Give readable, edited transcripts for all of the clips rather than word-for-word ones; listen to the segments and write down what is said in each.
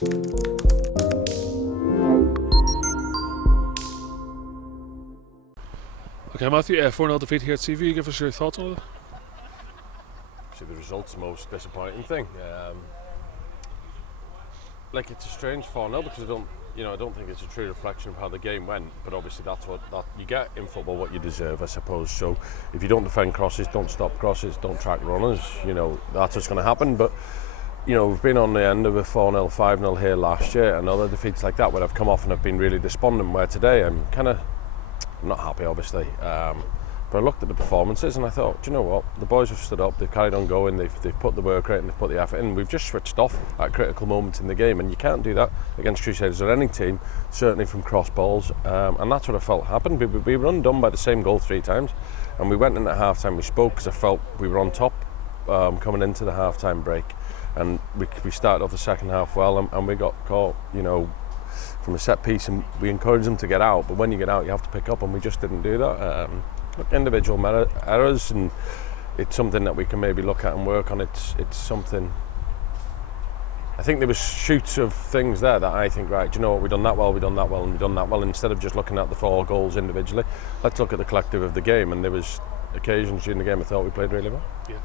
Okay, Matthew, 4-0 defeat here at CV. Give us your thoughts on it. See, the result's the most disappointing thing. Like, it's a strange 4-0 because I don't think it's a true reflection of how the game went. But obviously, that's what you get in football, what you deserve, I suppose. So, if you don't defend crosses, don't stop crosses, don't track runners, that's what's going to happen. But we've been on the end of a 4-0, 5-0 here last year, and other defeats like that where I've come off and I've been really despondent. Where today I'm not happy, obviously. But I looked at the performances and I thought, do you know what? The boys have stood up, they've carried on going, they've put the work rate and they've put the effort in. We've just switched off at critical moments in the game, and you can't do that against Crusaders or any team, certainly from cross balls. And that's what I felt happened. We were undone by the same goal 3 times, and we went in at half time. We spoke because I felt we were on top coming into the half time break, and we started off the second half well, and we got caught, from a set piece, and we encouraged them to get out. But when you get out, you have to pick up, and we just didn't do that. Individual errors, and it's something that we can maybe look at and work on. It's something. I think there was shoots of things there that I think, right, do you know what, we've done that well, and we've done that well. Instead of just looking at the 4 goals individually, let's look at the collective of the game. And there was occasions during the game I thought we played really well. Yeah,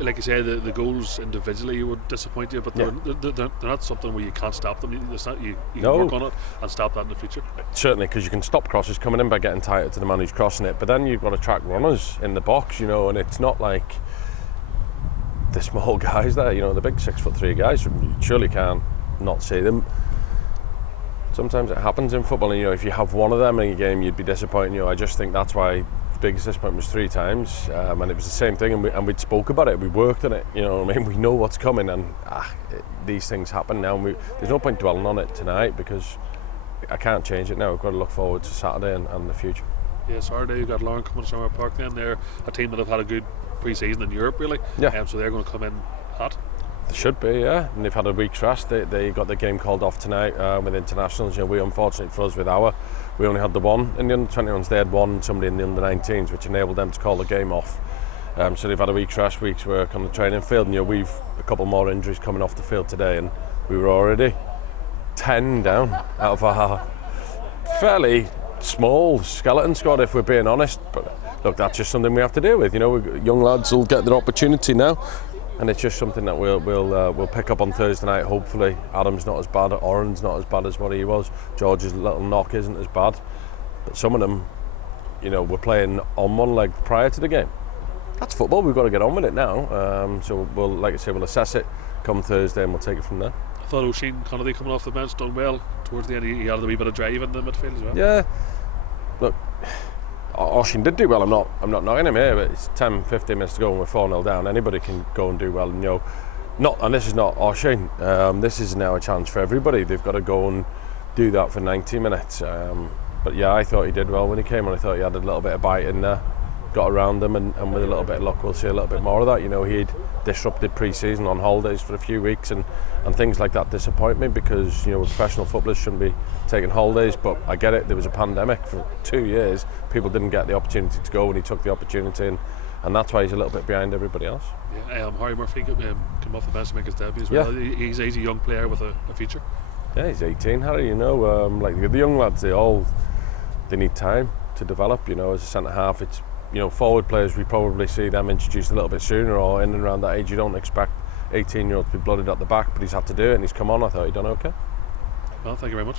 like you say, the goals individually would disappoint you, but they're not something where you can't stop them. It's not, you can work on it and stop that in the future. Certainly, because you can stop crosses coming in by getting tighter to the man who's crossing it, but then you've got to track runners in the box, and it's not like the small guys there, the big 6'3" guys, you surely can't not see them. Sometimes it happens in football, and if you have one of them in a game, you'd be disappointed. I just think that's why biggest disappointment was 3 times, and it was the same thing, and we'd spoke about it, we worked on it, we know what's coming, and these things happen now, and there's no point dwelling on it tonight because I can't change it now. We've got to look forward to Saturday and the future. Yeah, Saturday you've got Lauren coming to Summer Park. Then they're a team that have had a good pre-season in Europe, really. Yeah. So they're going to come in hot. They should be, yeah, and they've had a week's rest. They got the game called off tonight with internationals. We, unfortunately for us, we only had the one in the under-21s. They had one, somebody in the under-19s, which enabled them to call the game off. So they've had a week's rest, week's work on the training field, and we've a couple more injuries coming off the field today, and we were already 10 down out of our fairly small skeleton squad, if we're being honest. But look, that's just something we have to deal with. Young lads will get their opportunity now. And it's just something that we'll pick up on Thursday night. Hopefully, Adam's not as bad, Oren's not as bad as what he was. George's little knock isn't as bad, but some of them, were playing on one leg prior to the game. That's football. We've got to get on with it now. So like I say, we'll assess it come Thursday, and we'll take it from there. I thought O'Sheen Connolly coming off the bench done well towards the end. He had a wee bit of drive in the midfield as well. Yeah. Look, O'Sheen did do well. I'm not knocking him here, but it's 10-15 minutes to go and we're 4-0 down. Anybody can go and do well, and and this is not O'Sheen. This is now a chance for everybody. They've got to go and do that for 90 minutes. But yeah, I thought he did well when he came on. I thought he had a little bit of bite in there, got around them, and with a little bit of luck, we'll see a little bit more of that. He'd disrupted pre-season on holidays for a few weeks, and things like that disappoint me because professional footballers shouldn't be taking holidays. But I get it. There was a pandemic for 2 years. People didn't get the opportunity to go, and he took the opportunity, and that's why he's a little bit behind everybody else. Yeah, Harry Murphy came off the bench to make his debut as well. Yeah. He's a young player with a future. Yeah, he's 18, Harry. Like the young lads, they need time to develop. As a centre half, it's forward players, we probably see them introduced a little bit sooner or in and around that age. You don't expect 18-year-olds to be blooded at the back, but he's had to do it and he's come on. I thought he'd done okay. Well, thank you very much.